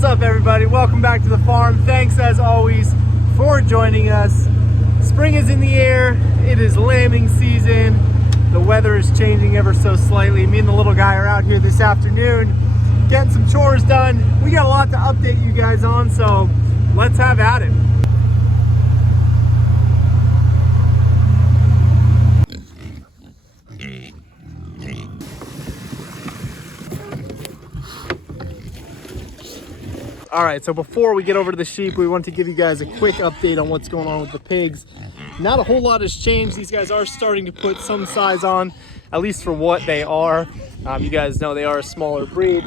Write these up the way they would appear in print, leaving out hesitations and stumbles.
What's up, everybody? Welcome back to the farm. Thanks as always for joining us. Spring is in the air. It is lambing season. The weather is changing ever so slightly. Me and the little guy are out here this afternoon getting some chores done. We got a lot to update you guys on, so let's have at it. All right, so before we get over to the sheep, we want to give you guys a quick update on what's going on with the pigs. Not a whole lot has changed. These guys are starting to put some size on, at least for what they are. You guys know they are a smaller breed.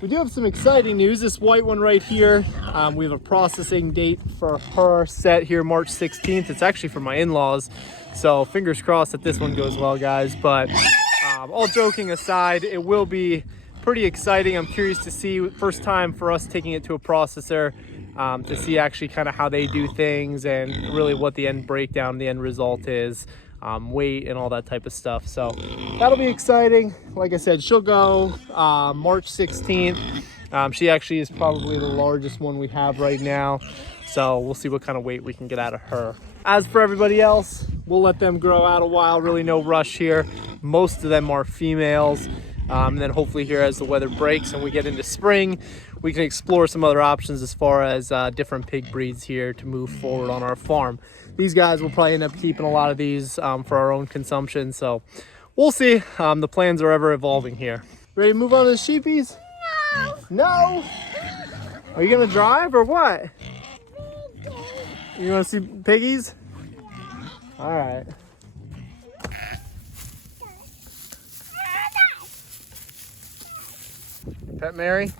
We do have some exciting news. This white one right here, we have a processing date for her set here, March 16th. It's actually for my in-laws, so fingers crossed that this one goes well, guys. But all joking aside, it will be pretty exciting. I'm curious to see, first time for us taking it to a processor, to see actually kind of how they do things and really what the end breakdown, the end result is, weight and all that type of stuff. So that'll be exciting. Like I said, she'll go March 16th. She actually is probably the largest one we have right now. So we'll see what kind of weight we can get out of her. As for everybody else, we'll let them grow out a while. Really no rush here. Most of them are females. And then hopefully here as the weather breaks and we get into spring, we can explore some other options as far as different pig breeds here to move forward on our farm. These guys will probably end up keeping a lot of these for our own consumption. So we'll see. The plans are ever evolving here. Ready to move on to the sheepies? No. No? Are you going to drive or what? You want to see piggies? All right. Pet Mary?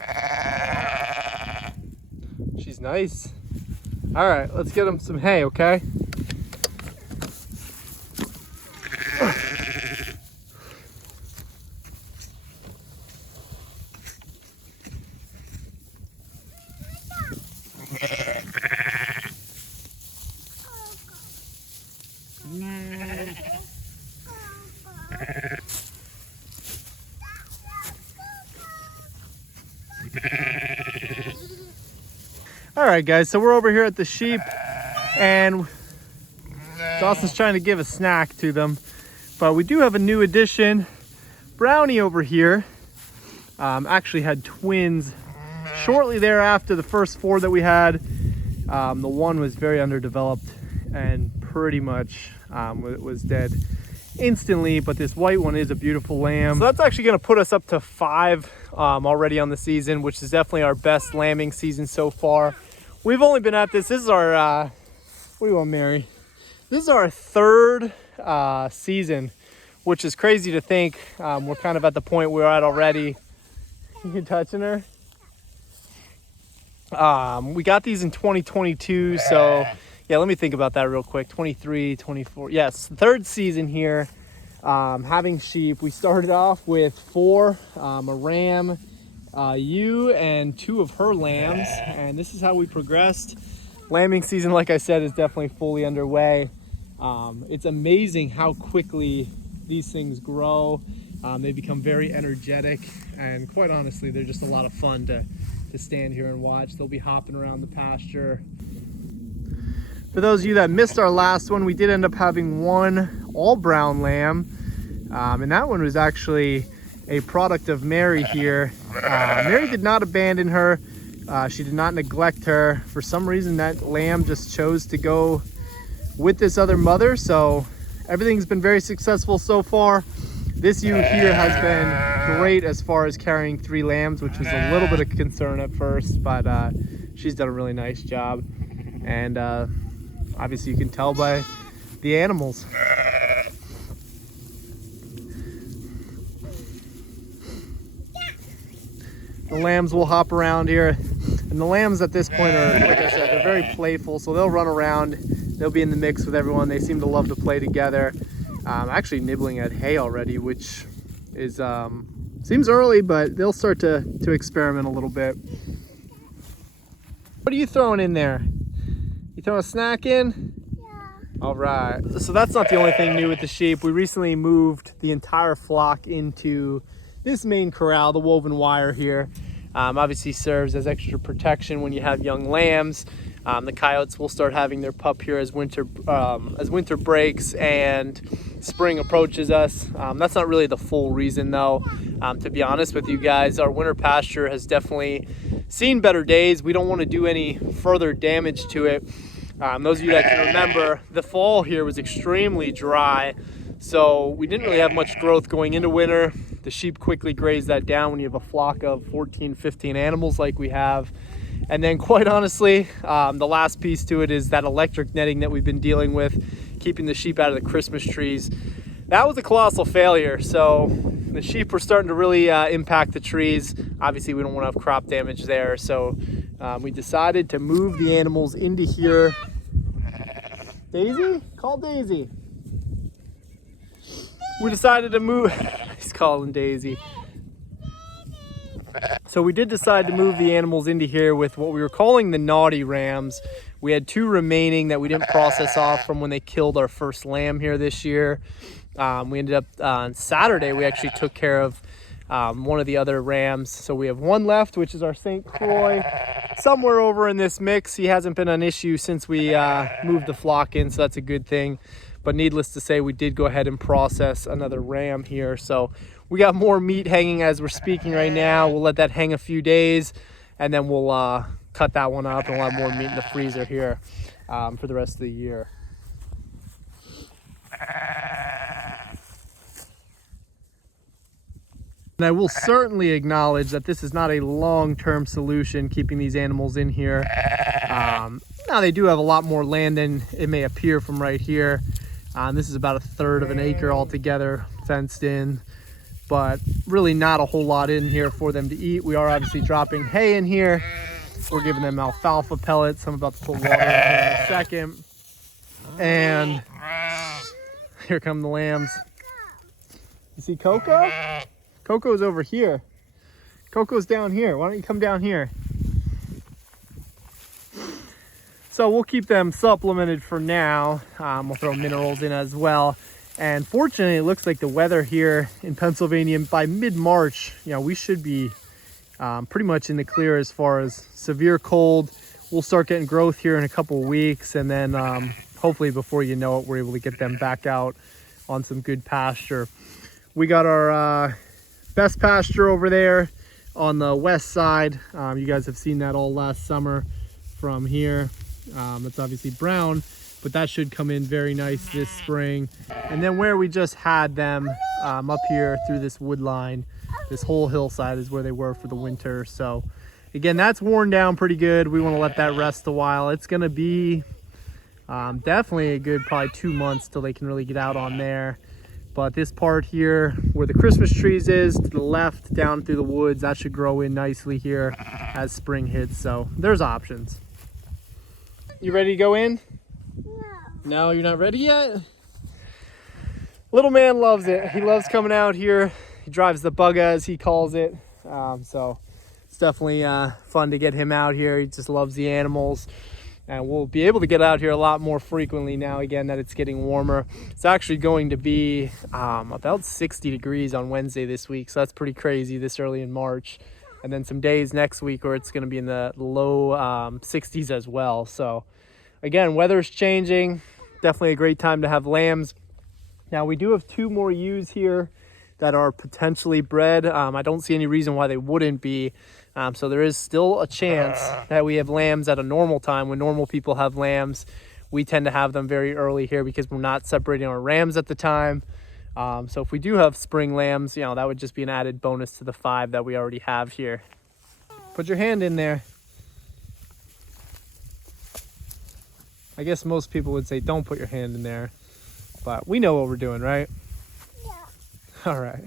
She's nice. All right, let's get them some hay, okay? All right, guys, so we're over here at the sheep and Dawson's trying to give a snack to them, but we do have a new addition. Brownie over here actually had twins shortly thereafter. The first four that we had, the one was very underdeveloped and pretty much was dead instantly, but this white one is a beautiful lamb. So that's actually going to put us up to 5 already on the season, which is definitely our best lambing season so far. We've only been at this. This is our what do you want, Mary? This is our 3rd season, which is crazy to think. We're kind of at the point we're at already. You touching her? We got these in 2022, so yeah, let me think about that real quick. 23, 24, yes, 3rd season here, having sheep. We started off with 4, a ram, ewe, and 2 of her lambs, and this is how we progressed. Lambing season, like I said, is definitely fully underway. It's amazing how quickly these things grow. They become very energetic, and quite honestly, they're just a lot of fun to stand here and watch. They'll be hopping around the pasture. For those of you that missed our last one, we did end up having one all brown lamb, and that one was actually a product of Mary here. Mary did not abandon her. She did not neglect her. For some reason, that lamb just chose to go with this other mother, so everything's been very successful so far. This ewe here has been great as far as carrying 3 lambs, which was a little bit of concern at first, but she's done a really nice job. And obviously you can tell by the animals. The lambs will hop around here, and the lambs at this point are, like I said, they're very playful, so they'll run around, they'll be in the mix with everyone. They seem to love to play together. Actually nibbling at hay already, which is seems early, but they'll start to experiment a little bit. What are you throwing in there? You throwing a snack in? Yeah. All right. So that's not the only thing new with the sheep. We recently moved the entire flock into this main corral, the woven wire here. Obviously serves as extra protection when you have young lambs. The coyotes will start having their pup here as winter breaks and spring approaches us. That's not really the full reason though. To be honest with you guys, our winter pasture has definitely seen better days. We don't want to do any further damage to it. Those of you that can remember, the fall here was extremely dry, so we didn't really have much growth going into winter. The sheep quickly graze that down when you have a flock of 14, 15 animals like we have. And then quite honestly, the last piece to it is that electric netting that we've been dealing with, keeping the sheep out of the Christmas trees. That was a colossal failure. So the sheep were starting to really impact the trees. Obviously we don't want to have crop damage there. So we decided to move the animals into here. Daisy? Call Daisy. We decided to move, he's calling Daisy. So we did decide to move the animals into here with what we were calling the naughty rams. We had 2 remaining that we didn't process off from when they killed our first lamb here this year. We ended up on Saturday, we actually took care of one of the other rams. So we have 1 left, which is our St. Croix. Somewhere over in this mix. He hasn't been an issue since we moved the flock in, so that's a good thing. But needless to say, we did go ahead and process another ram here. So we got more meat hanging as we're speaking right now. We'll let that hang a few days, and then we'll cut that one up, and we'll have more meat in the freezer here for the rest of the year. And I will certainly acknowledge that this is not a long-term solution, keeping these animals in here. Now they do have a lot more land than it may appear from right here. This is about 1/3 of an acre altogether, fenced in, but really not a whole lot in here for them to eat. We are obviously dropping hay in here. We're giving them alfalfa pellets. I'm about to put water in here in a second. And here come the lambs. You see Coco? Coco's over here. Coco's down here. Why don't you come down here? So we'll keep them supplemented for now. We'll throw minerals in as well. And fortunately, it looks like the weather here in Pennsylvania by mid-March, we should be pretty much in the clear as far as severe cold. We'll start getting growth here in a couple of weeks, and then hopefully before you know it, we're able to get them back out on some good pasture. We got our best pasture over there on the west side. You guys have seen that all last summer from here. It's obviously brown, but that should come in very nice this spring. And then where we just had them up here through this wood line, this whole hillside is where they were for the winter. So again, that's worn down pretty good. We want to let that rest a while. It's going to be definitely a good probably 2 months till they can really get out on there. But this part here where the Christmas trees is to the left down through the woods, that should grow in nicely here as spring hits. So there's options. You ready to go in? No. No, you're not ready yet? Little man loves it. He loves coming out here. He drives the bug, as he calls it. So it's definitely fun to get him out here. He just loves the animals. And we'll be able to get out here a lot more frequently now, again, that it's getting warmer. It's actually going to be about 60 degrees on Wednesday this week. So that's pretty crazy this early in March. And then some days next week where it's going to be in the low 60s as well. So again, weather's changing. Definitely a great time to have lambs. Now we do have 2 more ewes here that are potentially bred. I don't see any reason why they wouldn't be. So there is still a chance that we have lambs at a normal time. When normal people have lambs, we tend to have them very early here because we're not separating our rams at the time. So if we do have spring lambs, that would just be an added bonus to the 5 that we already have here. Put your hand in there. I guess most people would say don't put your hand in there, but we know what we're doing, right? Yeah. All right.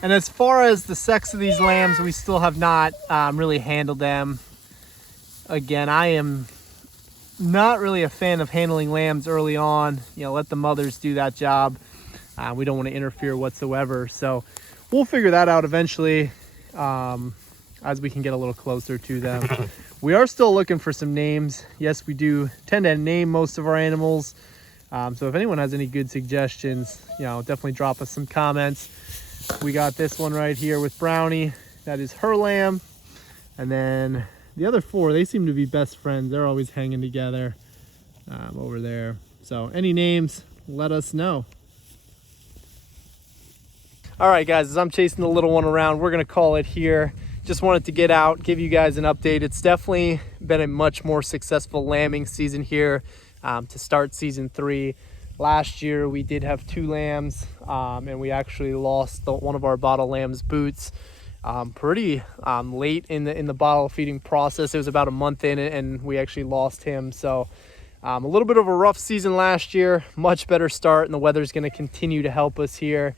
And as far as the sex of these lambs, we still have not really handled them. Again, I am not really a fan of handling lambs early on. Let the mothers do that job. We don't want to interfere whatsoever. So we'll figure that out eventually as we can get a little closer to them. We are still looking for some names. Yes, we do tend to name most of our animals. So if anyone has any good suggestions, definitely drop us some comments. We got this one right here with Brownie. That is her lamb. And then the other 4, they seem to be best friends. They're always hanging together over there. So any names, let us know. All right, guys, as I'm chasing the little one around, we're going to call it here. Just wanted to get out, give you guys an update. It's definitely been a much more successful lambing season here to start season 3. Last year, we did have 2 lambs, and we actually lost one of our bottle lambs, Boots, pretty late in the bottle feeding process. It was about a month in, and we actually lost him. So a little bit of a rough season last year, much better start, and the weather's going to continue to help us here.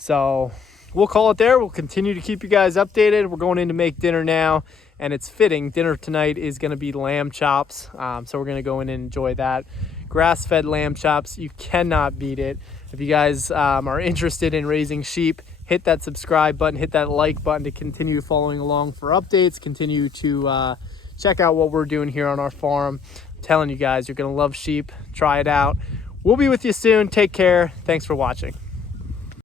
So we'll call it there. We'll continue to keep you guys updated. We're going in to make dinner now, and it's fitting. Dinner tonight is going to be lamb chops. So we're going to go in and enjoy that. Grass-fed lamb chops, you cannot beat it. If you guys are interested in raising sheep, hit that subscribe button, hit that like button to continue following along for updates, continue to check out what we're doing here on our farm. I'm telling you guys, you're going to love sheep. Try it out. We'll be with you soon. Take care. Thanks for watching.